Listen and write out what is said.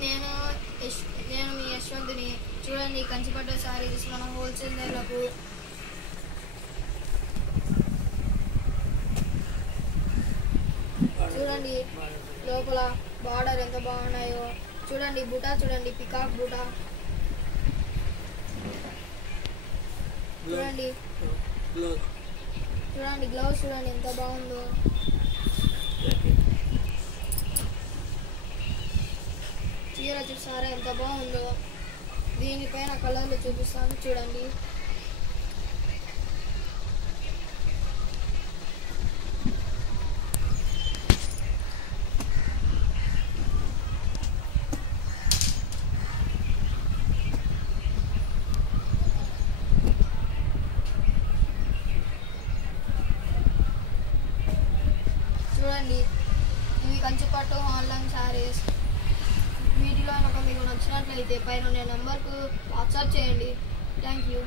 నేను మీ యశ్వంతుని. చూడండి కంచిపట్టు శారీస్ మన హోల్సేల్ ధరలకు. చూడండి లోపల బార్డర్ ఎంత బాగున్నాయో. చూడండి బుటా, చూడండి పికాక్ బుటా. చూడండి గ్లౌజ్ చూడండి ఎంత బాగుందో. చీర చూసారా ఎంత బాగుందో. దీనిపైన కలర్లు చూపిస్తాను చూడండి. చూడండి ఇవి కంచిపట్టు ఆన్లైన్ శారీస్. వీటిలో మీకు నచ్చినట్లయితే పైన నెంబర్కు వాట్సాప్ చేయండి. Thank you.